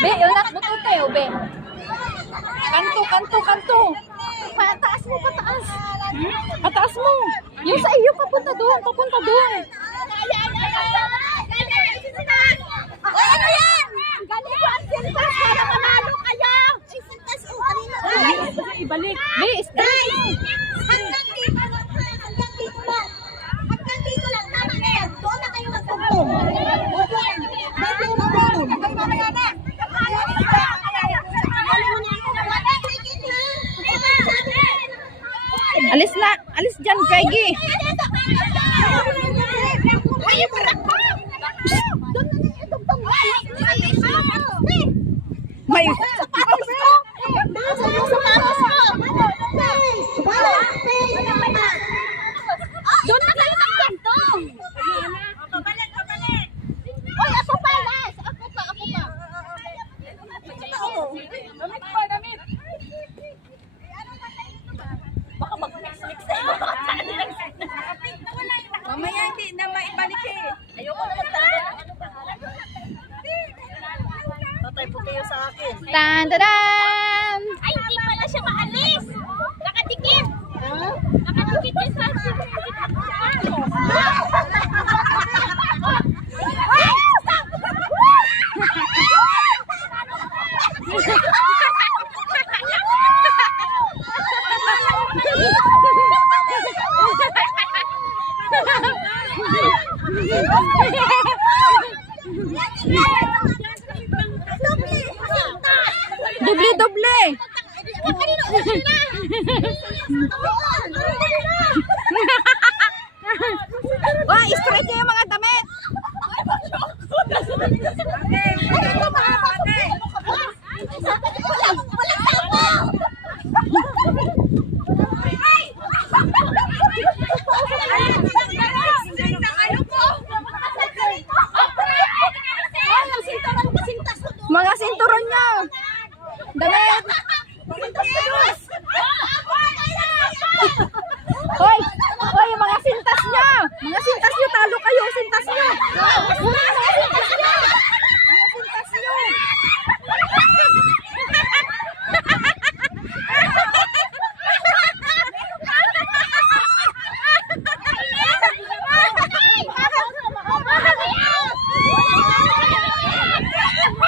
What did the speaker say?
Be, unak butut kayo, be. Kanto. Pataas mo, pataas. Pataas mo. Yung sa iyo, papunta doon. Oy, ano yan? Galing ko ang sintas para manalo kayo. Ay, sintas ko kanina. Ibalik. Be, stay. Hanggang dito lang. Hanggang dito lang. Hanggang dito lang. Tama na yan. Doon na kayo magtugtog. Alis na. Alis dyan, Peggy. Ay, parak pa. Doon na lang itugtog. May... Sapatos ko. Sapatos ko. Doon na kayo magtugtog. Pabalik. Oy, ako pa, Las. Ako pa. Damit. Baka mag-mix-mix sa'yo. Mamaya hindi na maibalik eh. Ayoko na magtawag. Tatay po kayo sa akin. Tan-ta-dan! Ay, hindi pala siya maalis. Nakadikit. Nakadikit yung sa Doble. Wah, straight niya yung mga damit. Mga sinturon niya. Damit.